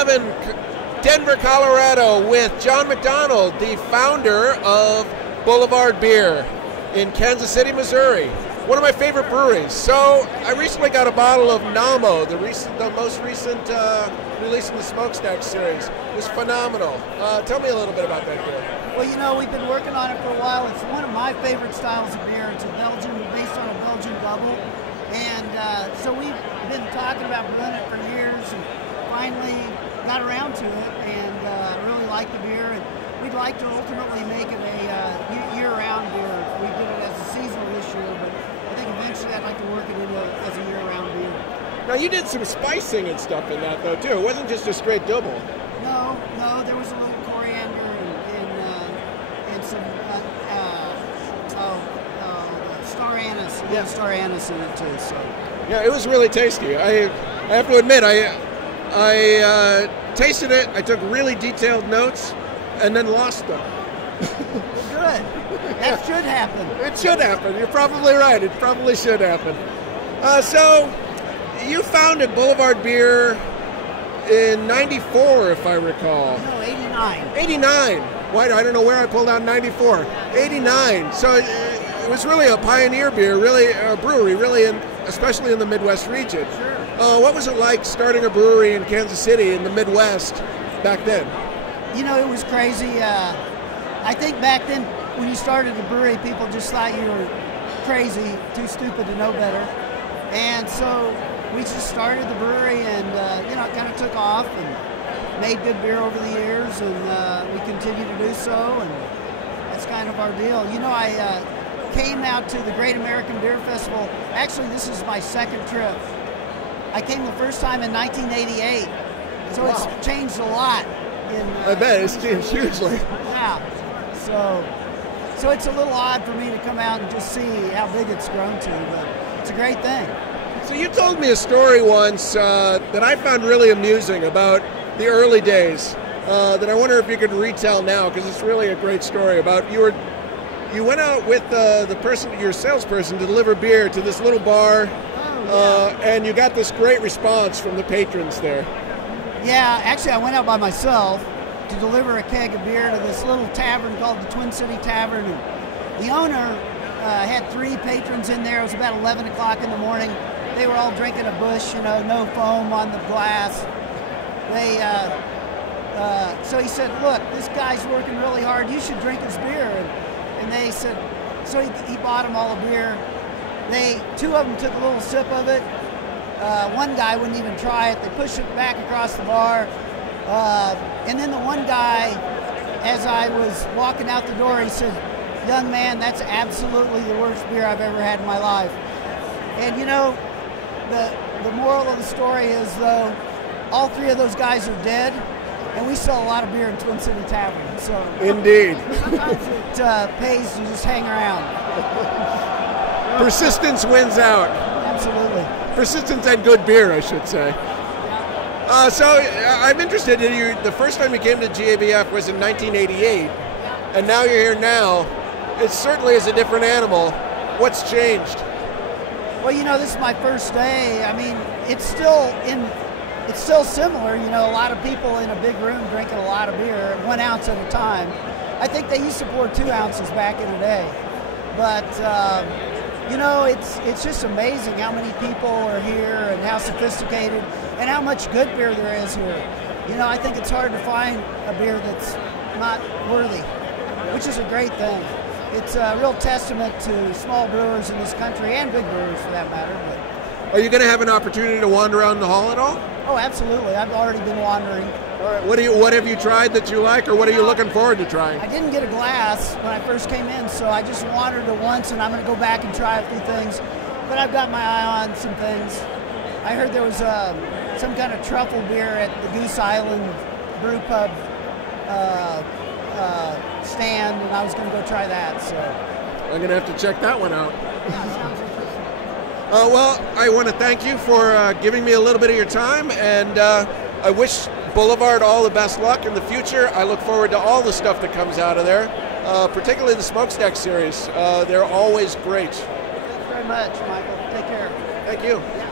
11, Denver, Colorado, with John McDonald, the founder of Boulevard Beer in Kansas City, Missouri. One of my favorite breweries. So I recently got a bottle of Namo, the most recent release in the Smokestack series. It was phenomenal. Tell me a little bit about that beer. Well, you know, we've been working on it for a while. It's one of my favorite styles of beer. It's a Belgian, based on a Belgian double. And so we've been talking about brewing it for years and finally got around to it and really like the beer. And we'd like to ultimately make it a year-round beer. We did it as a seasonal this year, but I think eventually I'd like to work it into as a year-round beer. Now, you did some spicing and stuff in that, though, too. It wasn't just a straight double. No, there was a little coriander and some star anise. Yeah, star anise in it too. So. Yeah, it was really tasty. I have to admit, I tasted it. I took really detailed notes, and then lost them. Good. That should happen. It should happen. You're probably right. It probably should happen. So, you founded Boulevard Beer in '94, if I recall. No, '89. '89. Why? I don't know where I pulled out '94. '89. So it was really a pioneer beer, really a brewery, really, especially in the Midwest region. Sure. What was it like starting a brewery in Kansas City in the Midwest back then? You know, it was crazy. I think back then, when you started the brewery, people just thought you were crazy, too stupid to know better. And so we just started the brewery and, it kind of took off and made good beer over the years, and we continue to do so, and that's kind of our deal. You know, I came out to the Great American Beer Festival. Actually, this is my second trip. I came the first time in 1988, so wow. It's changed a lot. I bet it's changed hugely. Yeah. So it's a little odd for me to come out and just see how big it's grown to, but it's a great thing. So you told me a story once that I found really amusing about the early days that I wonder if you could retell now, because it's really a great story about you went out with your salesperson to deliver beer to this little bar, and you got this great response from the patrons there. Yeah, actually I went out by myself to deliver a keg of beer to this little tavern called the Twin City Tavern. And the owner had 3 patrons in there. It was about 11 o'clock in the morning. They were all drinking a bush, no foam on the glass. So he said, look, this guy's working really hard. You should drink his beer. And they said, so he bought them all a beer. 2 of them took a little sip of it. One guy wouldn't even try it. They pushed it back across the bar. And then the one guy, as I was walking out the door, he said, young man, that's absolutely the worst beer I've ever had in my life. And the moral of the story is, though, all 3 of those guys are dead, and we sell a lot of beer in Twin City Tavern. So indeed. Sometimes it pays to just hang around. Persistence wins out. Absolutely. Persistence and good beer, I should say. So I'm interested in you. The first time you came to GABF was in 1988, and now you're here now. It certainly is a different animal. What's changed? Well, this is my first day. I mean, it's still similar. A lot of people in a big room drinking a lot of beer, 1 ounce at a time. I think they used to pour 2 ounces back in the day, but it's just amazing how many people are here and how sophisticated and how much good beer there is here. I think it's hard to find a beer that's not worthy, which is a great thing. It's a real testament to small brewers in this country and big brewers for that matter. But are you going to have an opportunity to wander around the hall at all? Oh, absolutely. I've already been wandering. All right. What have you tried that you like, or what are you looking forward to trying? I didn't get a glass when I first came in, so I just wandered it once, and I'm going to go back and try a few things. But I've got my eye on some things. I heard there was some kind of truffle beer at the Goose Island Brew Pub stand, and I was going to go try that. So I'm going to have to check that one out. Yeah, sounds interesting. Well, I want to thank you for giving me a little bit of your time, and I wish Boulevard all the best luck in the future. I look forward to all the stuff that comes out of there, particularly the Smokestack series. They're always great. Thanks very much, Michael. Take care. Thank you. Yeah.